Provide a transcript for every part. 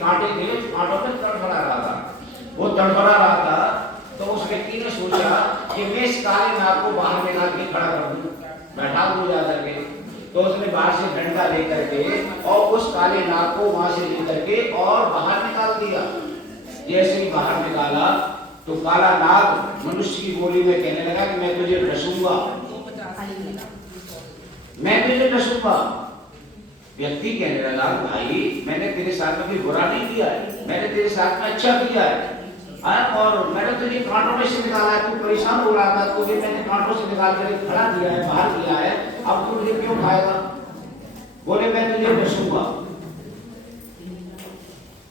कांटे थे, उस कांटों में तड़फड़ा रहा था। वो तड़फड़ा रहा था तो उस व्यक्ति ने सोचा कि मैं इस काले नाग को बाहर निकाल के खड़ा कर दूं, बैठा दूं जा करके। तो उसने बाहर से डंडा लेकर के और उस काले नाग को वहां से लेकर के और बाहर निकाल दिया। जैसे ही बाहर निकाला तो काला नाग मनुष्य की बोली में कहने लगा कि मैं तुझे डसूंगा, मैं तुझे डसूंगा। व्यक्ति कहने लगा भाई मैंने तेरे साथ में कोई बुरा नहीं किया है, मैंने तेरे साथ में अच्छा किया है, और मैंने तुझे कांटों में से निकाला है, तू परेशान हो रहा था, तुझे मैंने कांटों से निकाल कर खड़ा किया है, बाहर किया है, अब तू मुझे क्यों खाएगा? बोले मैं तुझे डसूंगा।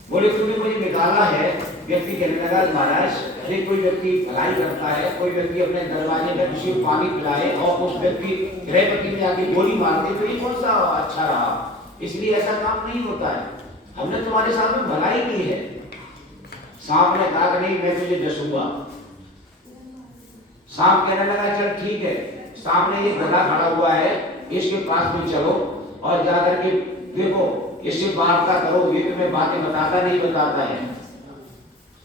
बोले तूने मुझे निकाला है। व्यक्ति कहने लगा महाराज अरे कोई व्यक्ति भलाई करता है, कोई व्यक्ति अपने दरवाजे में किसी को पानी पिलाए और उस व्यक्ति गृहपति में आके गोली मार दे तो ये कौन सा अच्छा रहा? इसलिए ऐसा काम नहीं होता है, हमने तुम्हारे साथ में भलाई की है। सांप ने कहा कि नहीं मैं तुझे डसूंगा। सांप कहने लगा चल ठीक है। सांप ने ये गधा खड़ा हुआ है, इसके पास में चलो और जाकर के देखो इससे वार्ता करो, ये तुम्हें बातें बताता नहीं बताता है।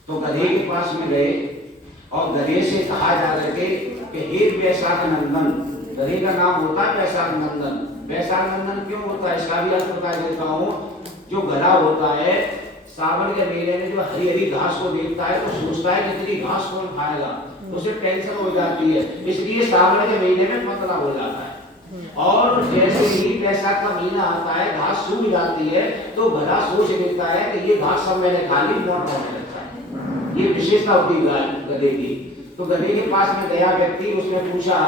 तो गधे के पास में गए और गधे से कहा जा करके कि हे वैशाख नंदन, गधे का नाम होता है वैशाख नंदन। वैशाख नंदन क्यों होता है इसका भी अर्थ बता देता हूँ। जो गधा होता है सावन के महीने में जो हरी हरी घास को देखता है तो सोचता है कि इतनी घास कौन खाएगा, उसे टेंशन हो जाती है, इसलिए सावन के महीने में पतला हो जाता है। और जैसे ही वैशाख का महीना आता है घास सूख जाती है तो गधा सोच लेता है कि ये घास सब मैंने खा ली, मोटा होने लगता है। ये विशेषता होती है गधे की। तो गधे के पास में गया व्यक्ति, उसने पूछा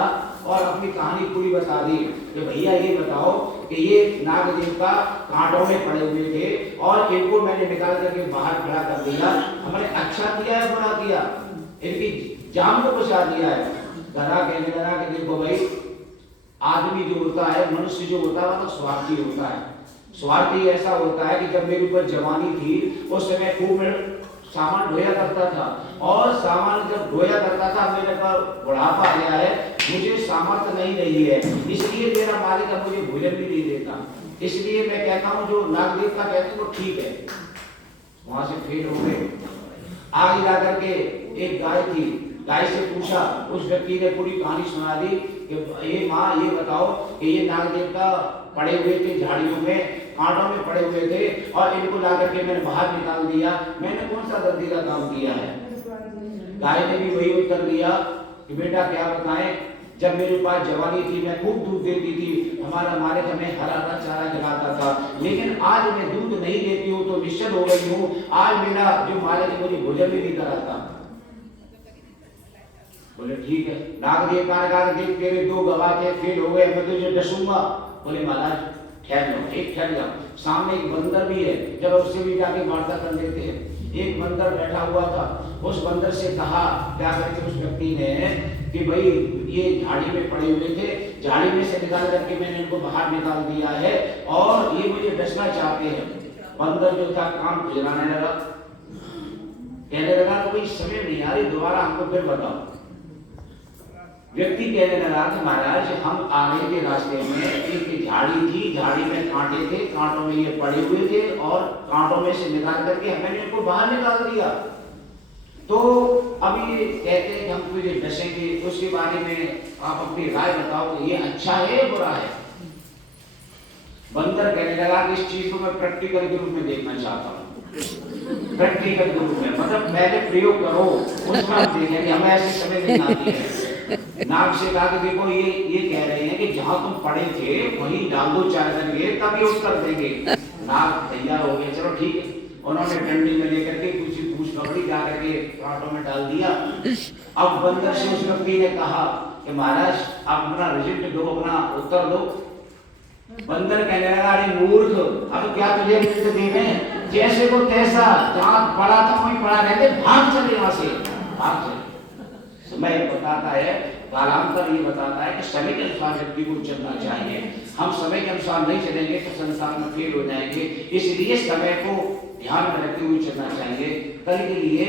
और अपनी कहानी पूरी बता दी कि भैया ये बताओ कि ये नाग देवता कांटों में पड़े हुए थे और इनको मैंने निकाल करके बाहर खड़ा कर दिया, हमने अच्छा किया है बुरा किया? इनकी जान को बचा दिया है। गधा कहने लगा कि देखो भाई आदमी जो होता है, मनुष्य जो होता है वो तो स्वार्थी होता है। स्वार्थी ऐसा होता है कि जब मेरे ऊपर जवानी थी उस समय खूब मैं सामान ढोया करता था और सामान जब ढोया करता था मेरे पर बुढ़ापा आ गया है, मुझे सामर्थ्य नहीं रही है, इसलिए मेरा मालिक अब मुझे भोजन भी नहीं देता। इसलिए मैं कहता हूँ जो नाग देवता कहते हैं वो ठीक है। वहां से फेल हो गए। आगे जाकर के एक गाय थी, गाय से पूछा, उस व्यक्ति ने पूरी कहानी सुना दी कि ये माँ ये बताओ कि ये नाग देवता पड़े हुए थे झाड़ियों में, कांटों में पड़े हुए थे और इनको ला करके मैंने बाहर निकाल दिया, मैंने कौन सा गलती का काम किया है? गाय ने भी वही उत्तर दिया कि बेटा क्या बताएं, जब मेरे पास जवानी थी मैं खूब दूध देती थी, हमारा मालिक हमें हरा हरा चारा खिलाता था, लेकिन आज मैं दूध नहीं देती हूँ तो निश्चित हो गई हूँ, आज मेरा जो मालिक है मुझे भोजन भी नहीं कराता। बोले ठीक है। नाग देवता ने कहा देख तेरे दो गवाह थे फेल हो गए, मैं तुझे डसूंगा। बोले महाराज ठहर जाओ, एक ठहर जाओ, सामने एक बंदर भी है, चलो उससे भी जाके वार्ता कर लेते हैं। एक बंदर बैठा हुआ था, उस बंदर से कहा जाकर के उस व्यक्ति ने कि भाई ये झाड़ी में पड़े हुए थे, झाड़ी में से निकाल करके मैंने इनको बाहर निकाल दिया है और ये मुझे डसना चाहते हैं। बंदर जो था काम खुजलाने लगा, कहने लगा तो कोई समय नहीं आ रही, दोबारा हमको फिर बताओ। व्यक्ति कहने लगा कि महाराज हम आगे के रास्ते में एक झाड़ी थी, झाड़ी में कांटे थे, कांटों में ये पड़े हुए थे और कांटों में से निकाल करके हमने इनको बाहर निकाल दिया। तो अभी कहते हैं कि हम तुझे डसेंगे, उसके बारे में आप अपनी राय बताओ कि ये अच्छा है या बुरा है? बंदर कहने लगा कि इस चीज को मैं प्रैक्टिकल के रूप में देखना चाहता हूँ। प्रैक्टिकल के रूप में मतलब पहले प्रयोग करो, उसका देखेंगे, हमें ऐसे समय नहीं आती है। नाग से कहा कि देखो ये कह रहे हैं कि जहां तुम पड़े थे वहीं डाल दो चाय करके तभी उत्तर देंगे। नाग तैयार हो गए, चलो ठीक है। उन्होंने डंडी में लेकर के कुछ पूछ पकड़ी, जाकर के कांटों में डाल दिया। अब बंदर से उस व्यक्ति ने कहा कि महाराज आप अपना रिजल्ट दो, अपना उत्तर दो। बंदर कहने लगा अरे मूर्ख, अब क्या तुझे रिजल्ट देने, जैसे को तैसा, जहां पड़ा था वहीं पड़ा रहते, भाग चले यहाँ से, भाग चले। समय बताता है, कालांतर ये बताता है कि समय के अनुसार व्यक्ति को चलना चाहिए। हम समय के अनुसार नहीं चलेंगे तो संसार में फेल हो जाएंगे, इसलिए समय को ध्यान में रखते हुए चलना चाहिए। कल के लिए